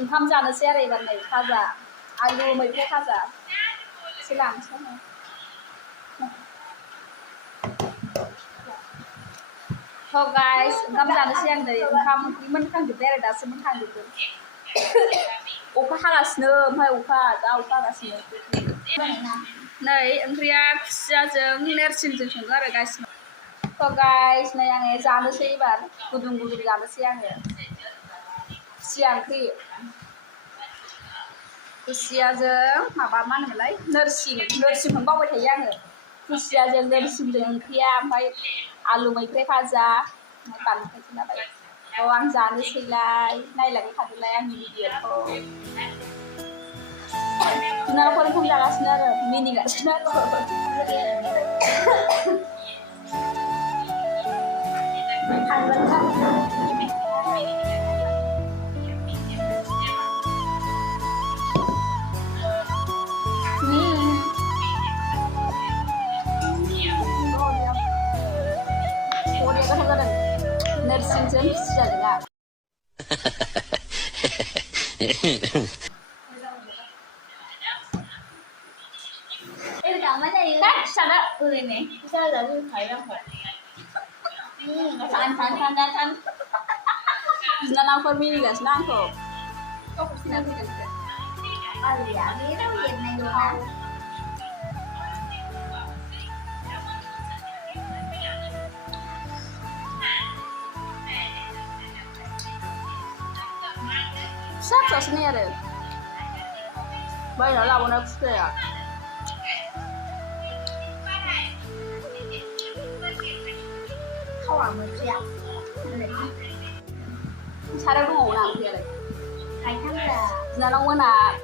ओंखाम जानोसै आरो एबार नै भाजा आलु मैफ्राय भाजा एसे लानोसै आङो थ' गाइस ओंखाम जानोसै आं नै ओंखाम ओंख्रि मोनखांजोब्बाय आरो दासो मोनखांजोबदों अखा हागासिनो ओमफ्राय अखा हागासिनो नै ओंख्रिया खुसियाजों नेरसिनजों संदों आरो गासिबो थ' गाइस नै आङो जानोसै एबार गुदुं गुदुं जानोसै आङो खुसिया ओंख्रि खुसियाजों माबा मा होनोमोनलाय नोरसिंखौनो बावबाय थायो आङो खुसियाजों नोरसिंजों ओंख्रिया ओमफ्राय आलु मैफ्राय भाजा बानलु थाइसे लाबाय औ आं जानोसैलाय नायलांबाय थादोलाय आंनि भिडिअखौ जुनारफोर ओंखाम जागासिनो आरो मिनिगासिनो आरो गोथाव जादों नोरसिंजों खुसियाजों sana ini bisa jadi kayak kan Sinanang mini guys nangko ya ini đâu hiện này được không sát rồi sini ada bây giờ là bọn nó sẽ không làm được gì sao đâu có ngủ làm gì đấy hay thằng là giờ nó muốn là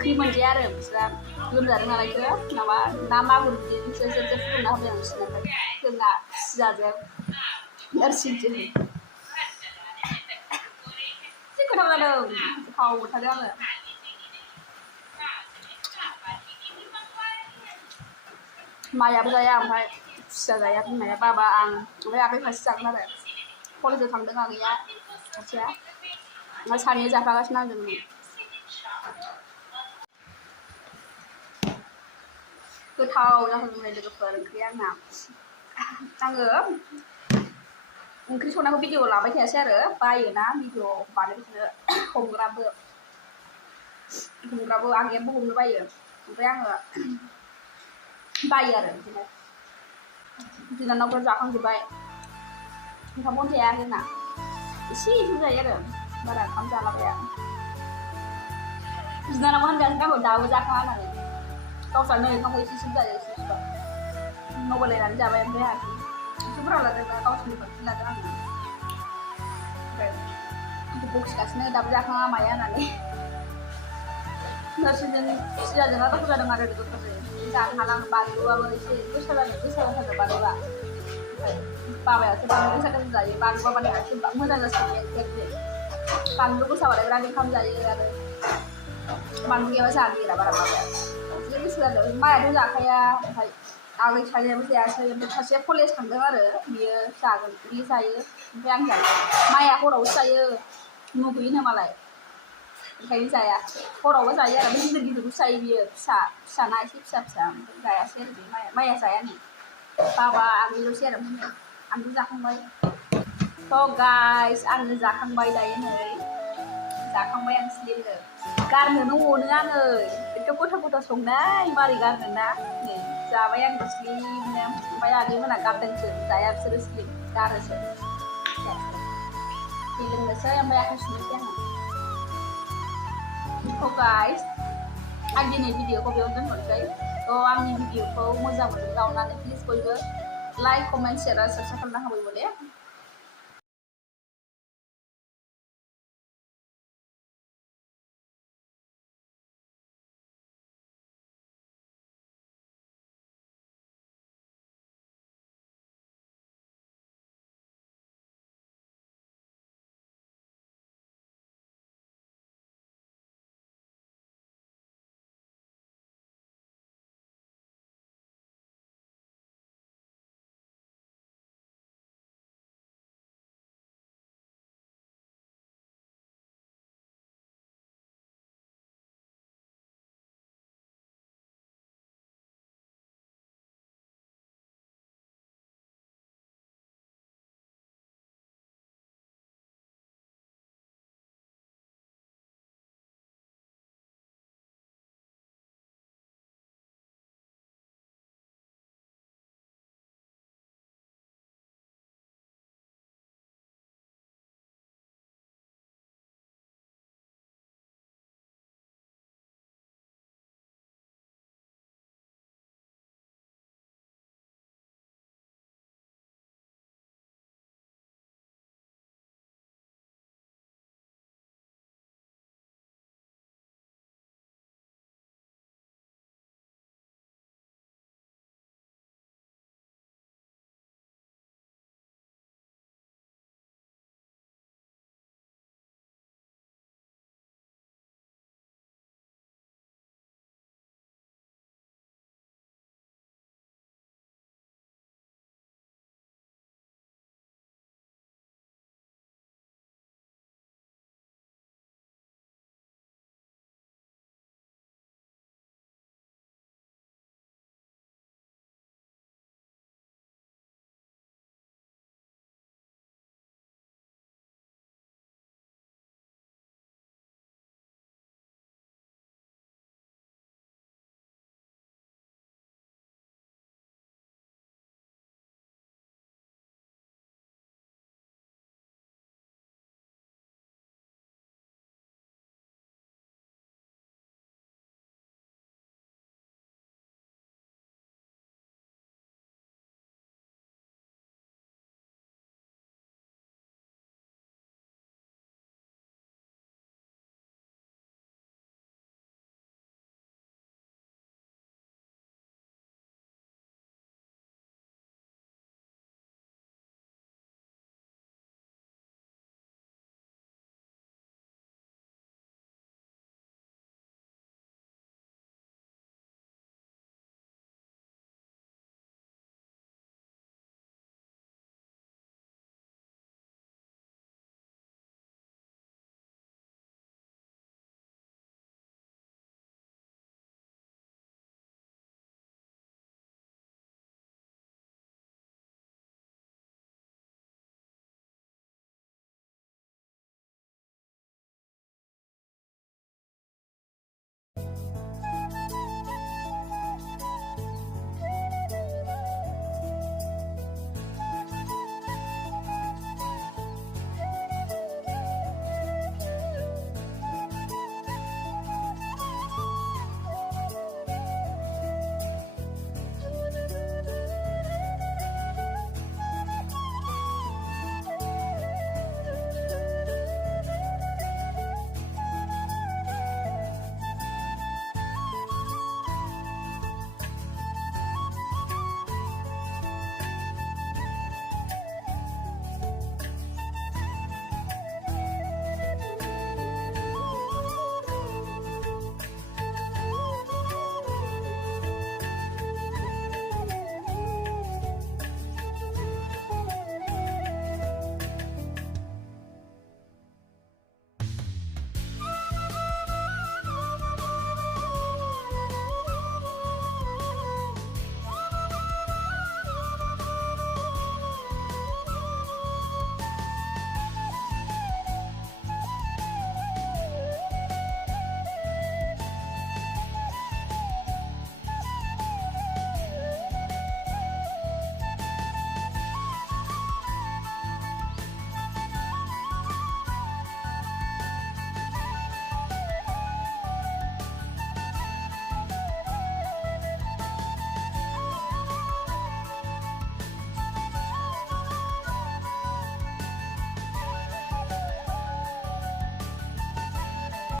khi mình ra rồi sẽ luôn giờ nó lại cứ mà nam ba buổi chiều sẽ phụ nó về sẽ là cứ là giờ giờ giờ xin chứ chứ có đâu là đâu hầu thật ra là mà giờ bây giờ em phải saya punya baba ang udah aku kasih sang nara kalau itu thang dengan ya aja nggak sani aja pakai senang dulu cứ thâu ra hôm nay được phần kia nào tăng nữa khi sau này có video làm mấy cái xe nữa bay ở ná video bán được nữa không ra bữa ăn em bụng nó bay ở cái ăn rồi bay ở rồi Sinanang pun zakang juga, kamu dia kan nak, sih sudah ya kan, barang kamu jalan ya. Sinanang pun jangan kamu dah zakang mana ni, kau sana ni kamu isi sudah ya sudah, mau boleh nanti jalan yang dia, cuma lah dengan kau sendiri pergi lah jangan. Untuk buku kasihnya dah zakang apa ya nanti. Nasi jenis sudah dengar atau sudah dengar dari dokter? Jangan halang bantu apa sih? Itu salah bantu lah. Papa sebab bisa kerja jadi bantu apa nih? Sebab mudah nggak sih kerja. Bantu ku sama dengan dia kamu jadi ada. Bantu dia masa lagi lah barang apa. Jadi sudah ada. Maya tu nak kayak awal saya mesti saya berhasil college kan dengar dia saya yang jadi. Maya aku tahu saya nungguin malah. Kayak saya, kalau saya ada gitu saya bisa naik sih bisa kayak saya lebih Maya saya nih, papa ambil sih ada ambil zakang bayi, so guys ambil zakang bayi dah ini, zakang bayi yang sendiri deh, karena nunggu nih, itu kota sungai mari karena nih, siapa yang muslim nih, supaya lagi mana karten saya serius karena sih, feeling saya yang banyak muslimnya. So guys, aja nih video ko nonton guys. So ang video ko moza mo daw na please ko like, comment, share, subscribe na boleh.